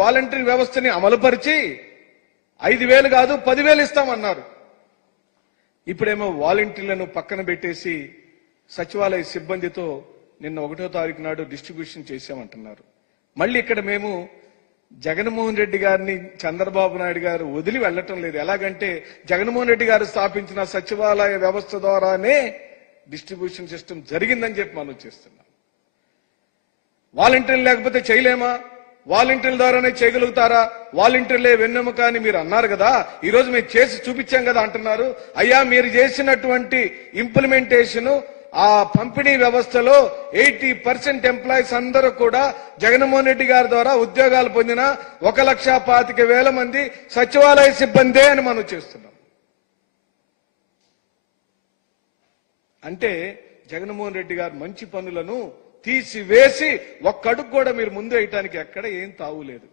Voluntary వ్యవస్థని అమలుపరిచి 5,000 కాదు 10,000 ఇస్తామన్నారు. ఇప్పుడేమో వాలంటీర్లను పక్కన పెట్టేసి సచివాలయ సిబ్బందితో నిన్న 1వ తారీఖు నాడు డిస్ట్రిబ్యూషన్ చేశామంటున్నారు. మళ్ళీ ఇక్కడ మేము జగన్మోహన్ రెడ్డి గారిని చంద్రబాబు నాయుడు గారు వదిలి వెళ్లటం లేదు. ఎలాగంటే జగన్మోహన్ రెడ్డి గారు స్థాపించిన సచివాలయ వ్యవస్థ ద్వారానే డిస్ట్రిబ్యూషన్ సిస్టమ్ జరిగిందని చెప్పి మనం చేస్తున్నాం. వాలంటీర్లు లేకపోతే చేయలేమా? వాలంటీర్ల ద్వారానే చేయగలుగుతారా? వాలంటీర్లే వెన్నెముక అని మీరు అన్నారు కదా, ఈ రోజు మేము చేసి చూపించాం కదా అంటున్నారు. అయ్యా, మీరు చేసినటువంటి ఇంప్లిమెంటేషన్ ఆ పంపిణీ వ్యవస్థలో 80% ఎంప్లాయీస్ అందరూ కూడా జగన్మోహన్ రెడ్డి గారి ద్వారా ఉద్యోగాలు పొందిన 1,25,000 మంది సచివాలయ సిబ్బందే అని మనం చేస్తున్నాం. అంటే జగన్మోహన్ రెడ్డి గారు మంచి పనులను తీసివేసి ఒక్క అడుగు కూడా మీరు ముందు వేయటానికి ఎక్కడ ఏం తావులేదు.